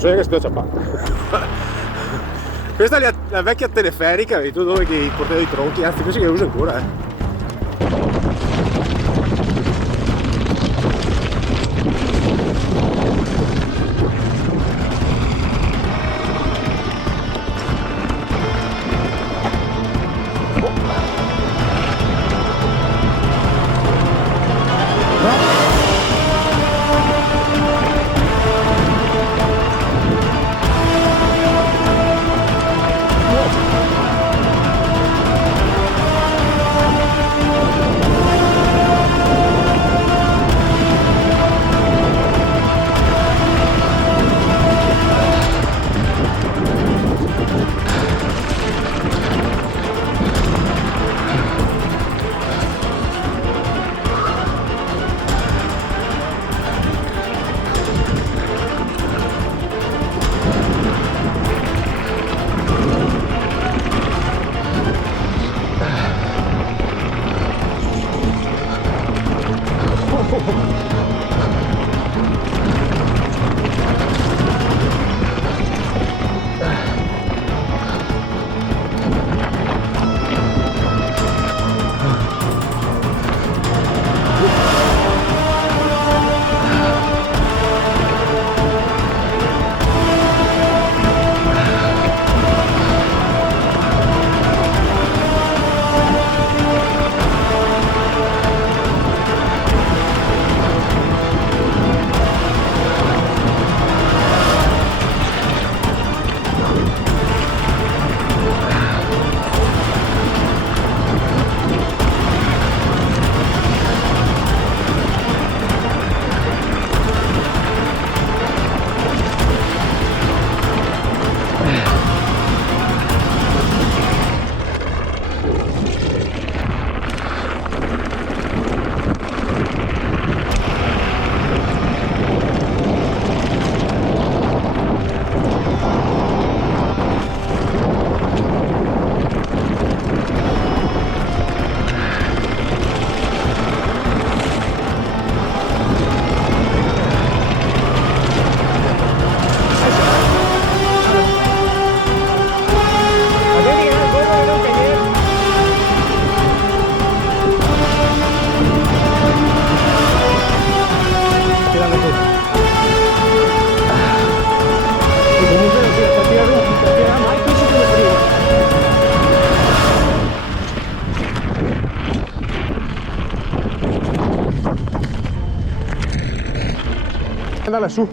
so neanche se ho ciabatte. Questa è la vecchia teleferica, vedi tu dove che portava i tronchi, anzi questi che uso ancora andare lassù.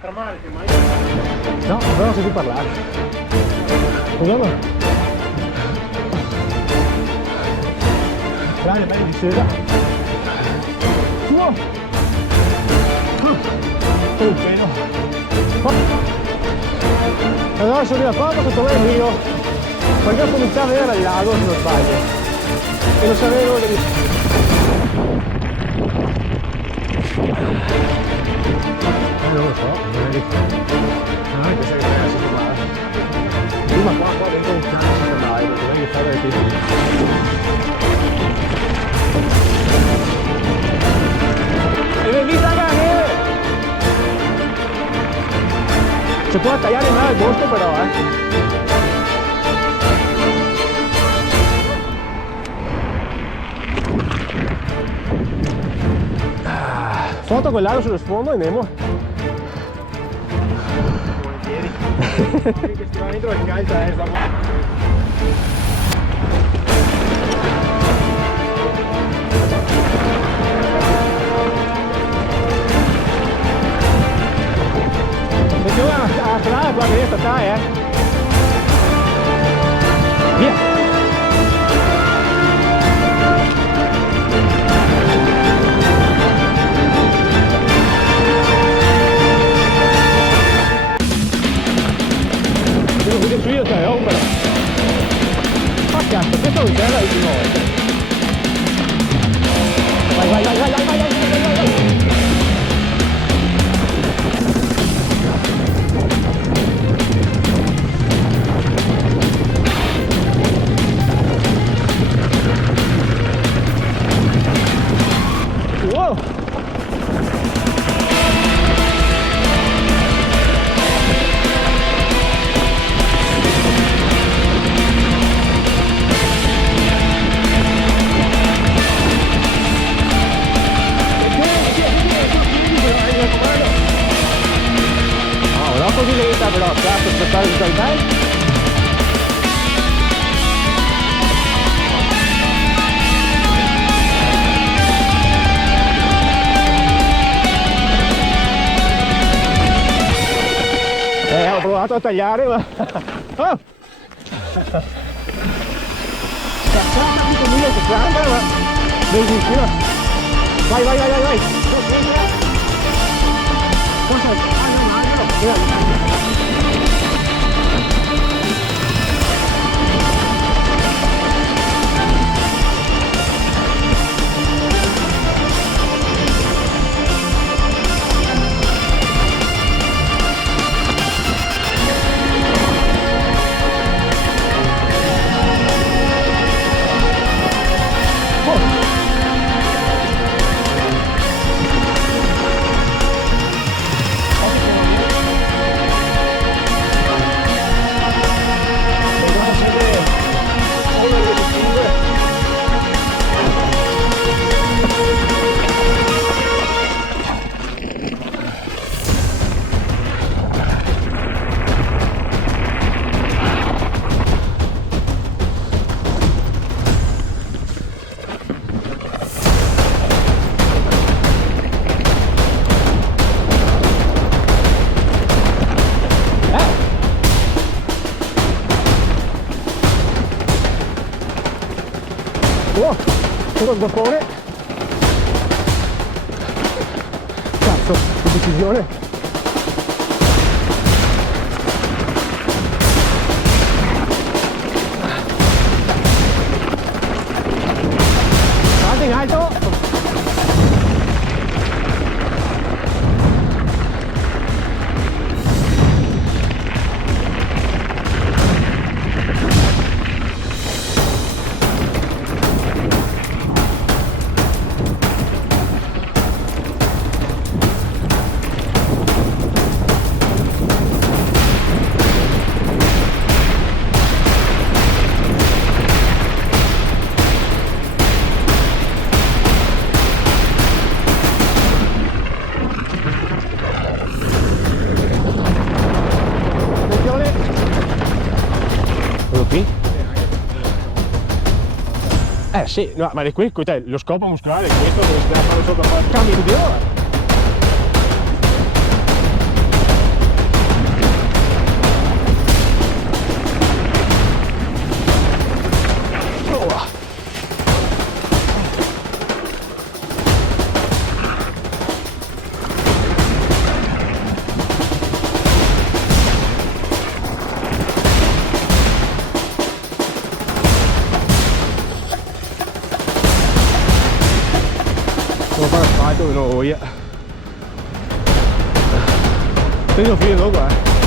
Tra male che mai? No, però non so più parlare. Buongiorno. L'aria è bella distesa. Suo. Un pelo. Allora sono arrivato qua sotto me il rio. Perché ho cominciato a vedere il lago se non sbaglio. E non sapevo di... non lo so, non è questa che è sotto mare. Prima qua dentro un cane sotto mare, perché non è che fa delle piedi. E l'hai vista anche la neve! Si può tagliare in mano il bosco però, Foto con l'ago sullo sfondo e Nemo. Che stiva dentro il calcio, Metti una a strada qua che statale, Via! Devo vedere su io, cioè, ombra. Cazzo, questo non c'era l'ultima volta. Vai, vai, vai, vai, vai, vai, vai, vai, vai, vai. Wow! Così lenta però, cazzo, aspettare tutto il tempo. Ho provato a tagliare ma... Oh! Cazzo, tutto mio che cambia ma... Benissimo. Vai, vai, vai, vai, vai. Cosa? No. Oh, solo il vapore. Cazzo, che decisione. Guarda in alto. Sì, no, ma lo scopo muscolare è questo, dove si deve fare sopra il cambio di ora. Devo fare asfalto, non ho voglia. Tengo filo qua.